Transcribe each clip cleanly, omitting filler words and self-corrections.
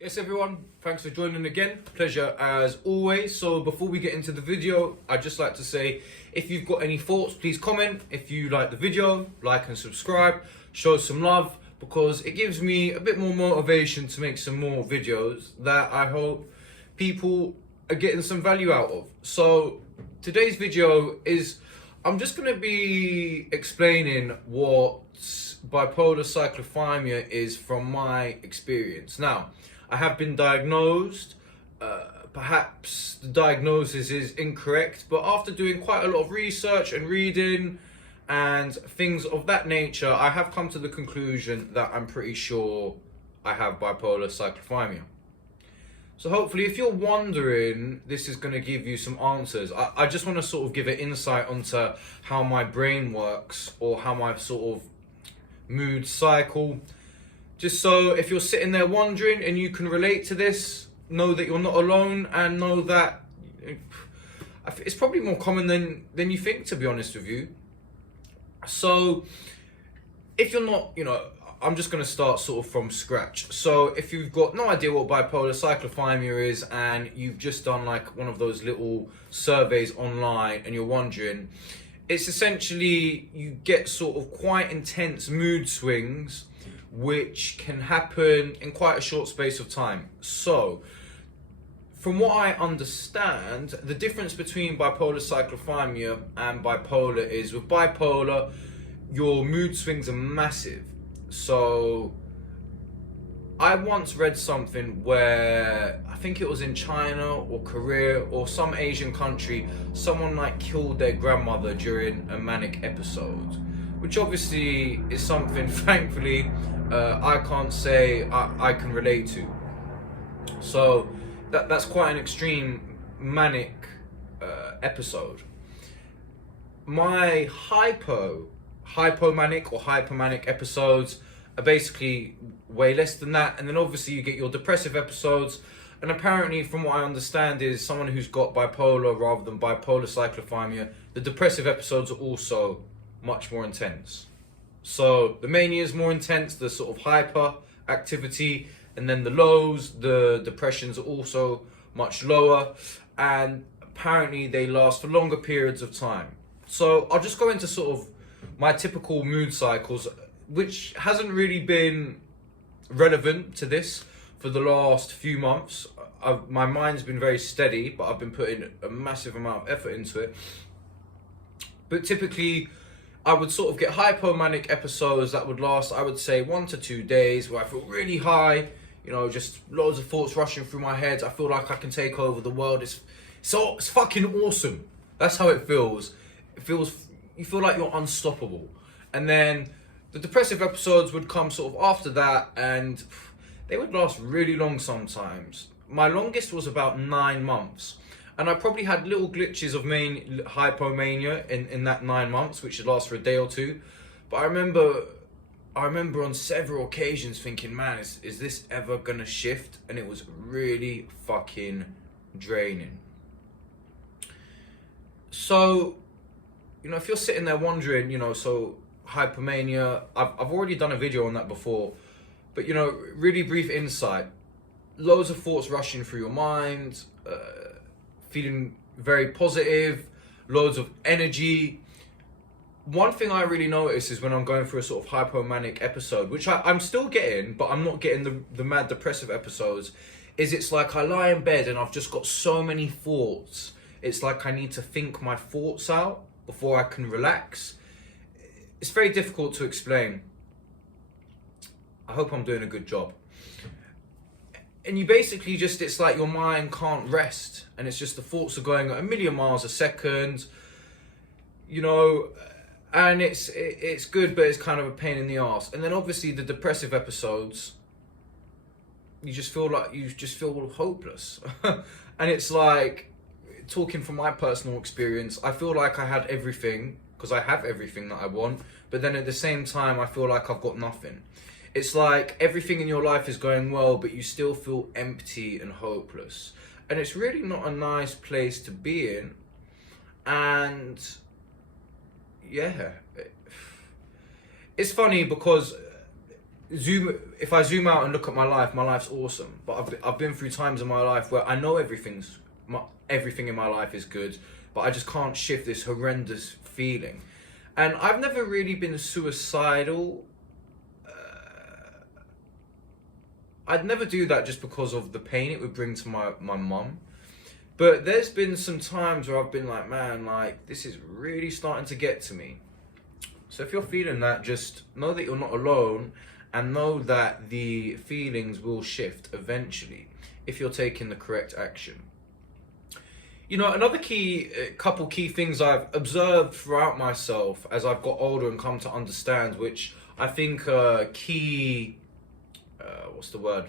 Yes everyone, thanks for joining again. Pleasure as always. So before we get into the video, I'd just like to say, if you've got any thoughts, please comment. If you like the video, like and subscribe, show some love, because it gives me a bit more motivation to make some more videos that I hope people are getting some value out of. So today's video is, I'm just going to be explaining what bipolar cyclothymia is from my experience. Now, I have been diagnosed. Perhaps the diagnosis is incorrect, but after doing quite a lot of research and reading and things of that nature, I have come to the conclusion that I'm pretty sure I have bipolar cyclothymia. So hopefully, if you're wondering, this is going to give you some answers. I just want to sort of give an insight onto how my brain works, or how my sort of mood cycle. Just so if you're sitting there wondering and you can relate to this, know that you're not alone, and know that it's probably more common than you think, to be honest with you. So if you're not, I'm just going to start sort of from scratch. So if you've got no idea what bipolar cyclothymia is, and you've just done like one of those little surveys online and you're wondering, it's essentially you get sort of quite intense mood swings which can happen in quite a short space of time. So from what I understand, the difference between bipolar cyclothymia and bipolar is, with bipolar, your mood swings are massive. So I once read something where, I think it was in China or Korea or some Asian country, someone like killed their grandmother during a manic episode, which obviously is something, thankfully, I can't say I can relate to. So that's quite an extreme manic episode. My hypomanic or hypermanic episodes are basically way less than that, and then obviously you get your depressive episodes. And apparently, from what I understand, is someone who's got bipolar rather than bipolar cyclothymia, the depressive episodes are also much more intense. So the mania is more intense, the sort of hyper activity, and then the lows, the depressions are also much lower, and apparently they last for longer periods of time. So I'll just go into sort of my typical mood cycles, which hasn't really been relevant to this for the last few months. My mind's been very steady, but I've been putting a massive amount of effort into it. But typically, I would sort of get hypomanic episodes that would last, I would say, 1 to 2 days, where I feel really high, just loads of thoughts rushing through my head. I feel like I can take over the world. It's fucking awesome. That's how it feels. You feel like you're unstoppable. And then the depressive episodes would come sort of after that, and they would last really long sometimes. My longest was about 9 months. And I probably had little glitches of hypomania in that 9 months, which would last for a day or two. But I remember on several occasions thinking, man, is this ever gonna shift? And it was really fucking draining. So, if you're sitting there wondering, so hypomania, I've already done a video on that before. But, really brief insight. Loads of thoughts rushing through your mind, feeling very positive, loads of energy. One thing I really notice is when I'm going through a sort of hypomanic episode, which I'm still getting, but I'm not getting the mad depressive episodes, is it's like I lie in bed and I've just got so many thoughts. It's like I need to think my thoughts out before I can relax. It's very difficult to explain. I hope I'm doing a good job. And you basically it's like your mind can't rest, and it's just the thoughts are going at 1,000,000 miles a second, and it's good, but it's kind of a pain in the ass. And then obviously the depressive episodes, you just feel hopeless. And it's like, talking from my personal experience, I feel like I had everything, because I have everything that I want, but then at the same time I feel like I've got nothing. It's like everything in your life is going well, but you still feel empty and hopeless. And it's really not a nice place to be in. And yeah, it's funny because if I zoom out and look at my life's awesome. But I've been through times in my life where I know everything in my life is good, but I just can't shift this horrendous feeling. And I've never really been suicidal. I'd never do that just because of the pain it would bring to my mum. But there's been some times where I've been like, man, like, this is really starting to get to me. So if you're feeling that, just know that you're not alone, and know that the feelings will shift eventually if you're taking the correct action. You know, another couple key things I've observed throughout myself as I've got older and come to understand, which I think are key,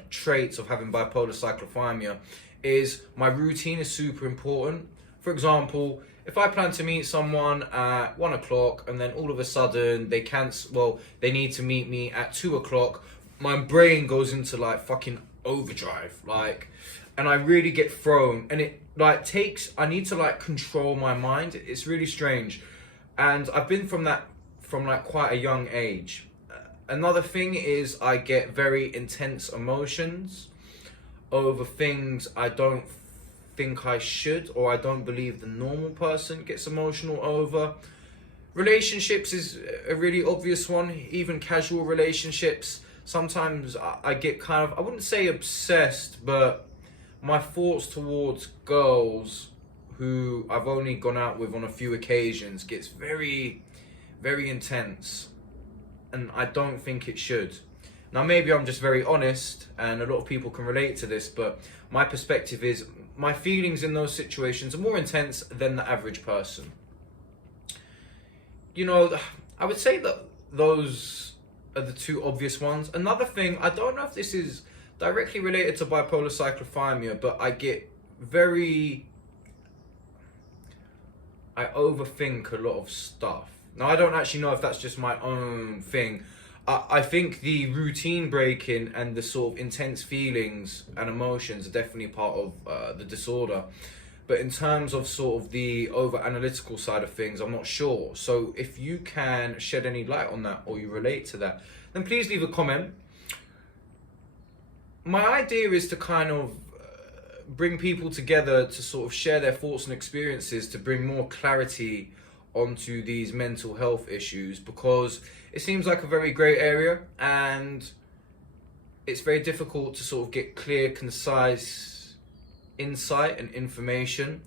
traits of having bipolar cyclothymia, is my routine is super important. For example, if I plan to meet someone at 1 o'clock and then all of a sudden they they need to meet me at 2 o'clock, my brain goes into like fucking overdrive, and I really get thrown, and it I need to like control my mind. It's really strange. And I've been from like quite a young age. Another thing is I get very intense emotions over things I don't think I should, or I don't believe the normal person gets emotional over. Relationships is a really obvious one, even casual relationships. Sometimes I get kind of, I wouldn't say obsessed, but my thoughts towards girls who I've only gone out with on a few occasions gets very, very intense. And I don't think it should. Now, maybe I'm just very honest, and a lot of people can relate to this, but my perspective is my feelings in those situations are more intense than the average person. You know, I would say that those are the two obvious ones. Another thing, I don't know if this is directly related to bipolar cyclothymia, but I overthink a lot of stuff. Now, I don't actually know if that's just my own thing. I think the routine breaking and the sort of intense feelings and emotions are definitely part of the disorder. But in terms of sort of the over-analytical side of things, I'm not sure. So if you can shed any light on that, or you relate to that, then please leave a comment. My idea is to kind of bring people together to sort of share their thoughts and experiences to bring more clarity onto these mental health issues, because it seems like a very grey area and it's very difficult to sort of get clear, concise insight and information.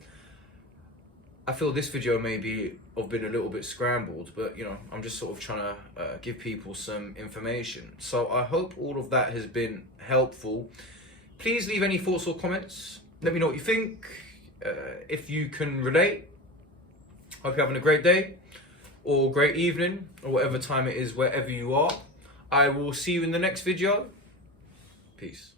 I feel this video maybe have been a little bit scrambled, but you know, I'm just sort of trying to give people some information. So I hope all of that has been helpful. Please leave any thoughts or comments. Let me know what you think. If you can relate, hope you're having a great day or great evening or whatever time it is wherever you are. I will see you in the next video. Peace.